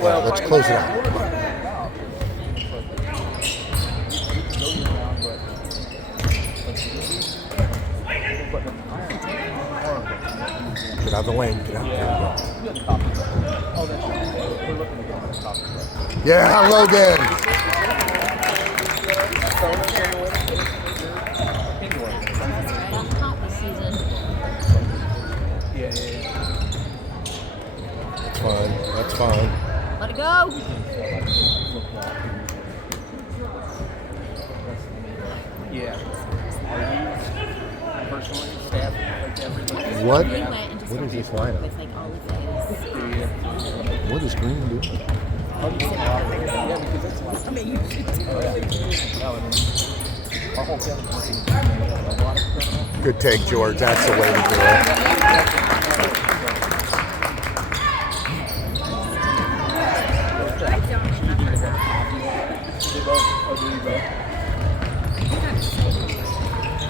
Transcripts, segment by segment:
Well, let's close it out. Get out of the lane. Get out. Yeah, Logan. That's fine. That's fine. Let it go. Yeah. Personally, staff, like everything. What? We went and just What is started this lineup? with like all of his. What is Green doing? Yeah, because that's like, I mean, you should do it. our whole family's working a lot of criminal. Good take, George. That's the way to do it.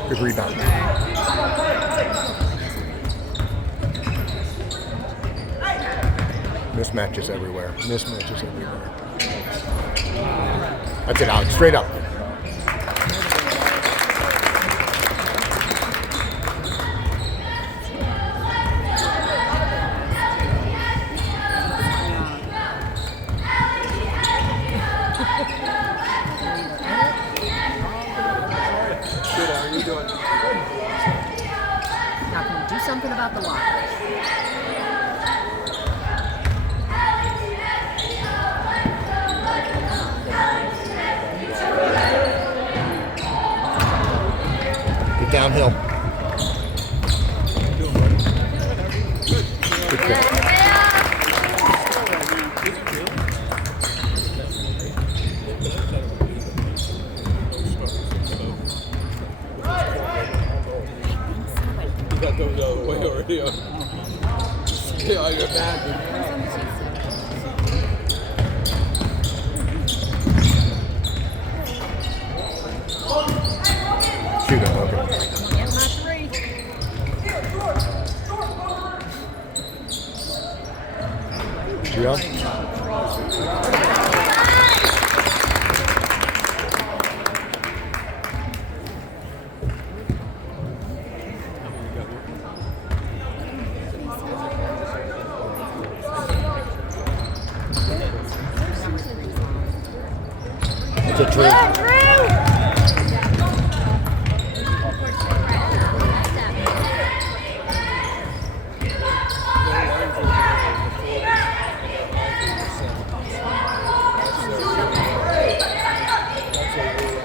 Good rebound. Mismatches everywhere. Mismatches everywhere. That's it, Alex. Straight up. Now, can we do something about the locker? Get downhill. Good kick. You got those out of the way already. Yeah, I imagine. Shoot him, Logan. Get my three. Shoot up. It's a trip.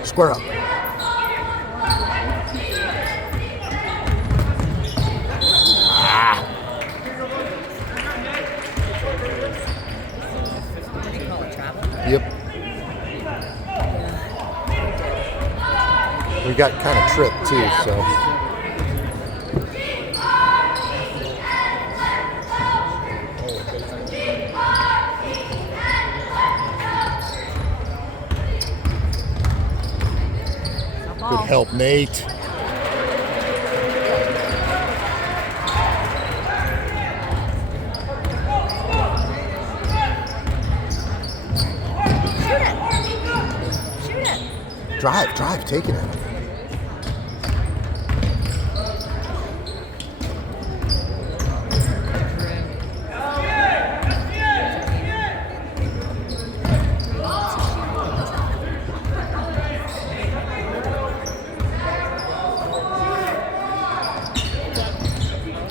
Square up. Yep. We got kind of tripped too, so. Good help, Nate. Drive, taking it.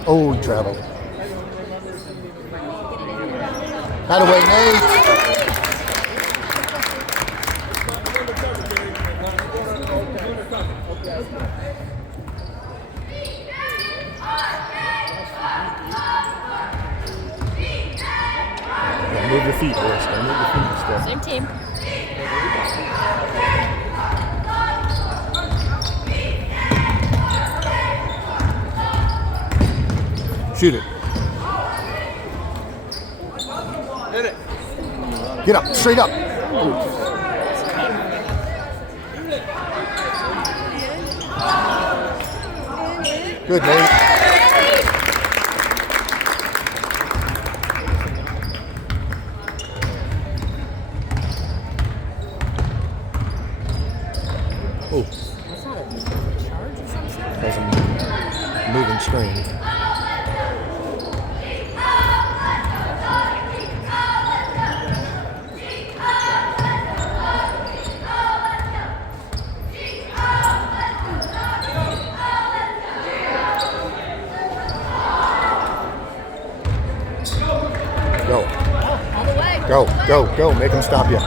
Oh, he traveled. That away, Nate. Yeah, move your feet, boys. Gotta move your feet instead. Same team. Shoot it. Hit it. Get up, straight up. Good, Nate. Go. All the way. Go. Go. Go. Make him stop you.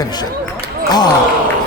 Finish it. Oh.